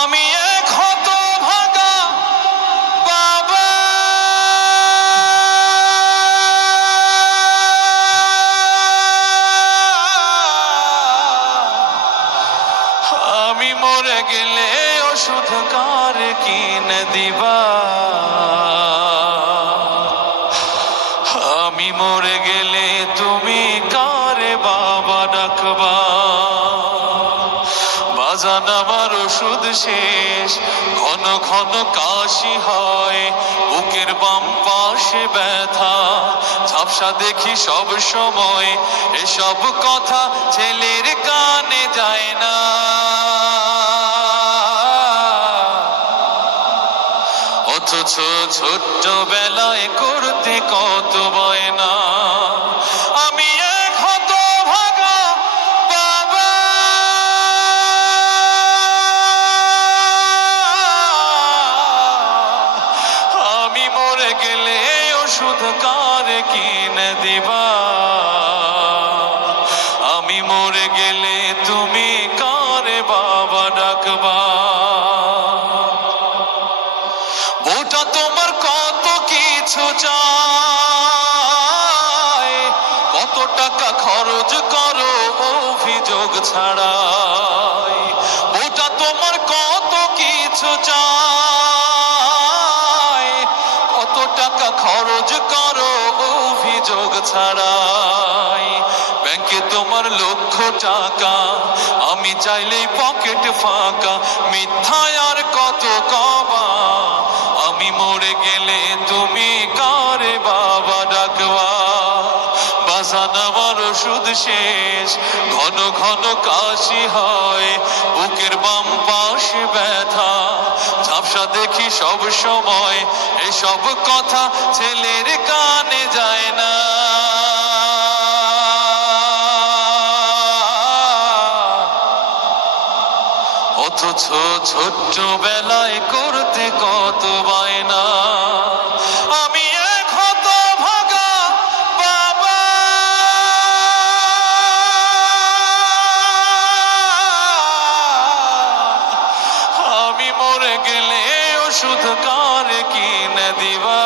আমি এক হতভাগা বাবা, আমি মরে গেলে ওষুধ কার কিনে দিবা? আমি মরে গেলে তুমি কারে বাবা ডাকবা? বাজান আমার ওষুধ শেষ, ঘন ঘন কাশি হয়, বুকের বাম পাশে ব্যথা, ঝাপসা দেখি সব সময়, এসব কথা ছেলের কানে যায় না। অথচ ছোট্ট বেলায় করতে কত বায়না। আমি এক হতভাগা বাবা, আমি মরে গেলে ওষুধ কার কিনে দিবা? আমি মরে গেলে তুমি কারে বাবা ডাকবা? ওটা তোমার কত কিছু চায়, কত টাকা খরচ করো অভিযোগ ছাড়াই। ওটা তোমার কত কিছু চায়, কত টাকা খরচ করো অভিযোগ ছাড়াই। ব্যাংকে তোমার লক্ষ টাকা, আমি চাইলেই পকেট ফাঁকা, মিথ্যায় আর কত কবা? আমি মরে গেলে তুমি কারে বাবা ডাকবা? বাজান আমার ওষুধ শেষ, ঘন ঘন কাশি হয়, বুকের বাম পাশে ব্যথা, ঝাপসা দেখি সব সময়, এসব কথা ছেলের কানে যায় না। অথচ ছোট্ট বেলায় করতে কত বায়না। আমি এক হতভাগা বাবা, আমি মরে গেলে ওষুধ কার কিনে দিবা?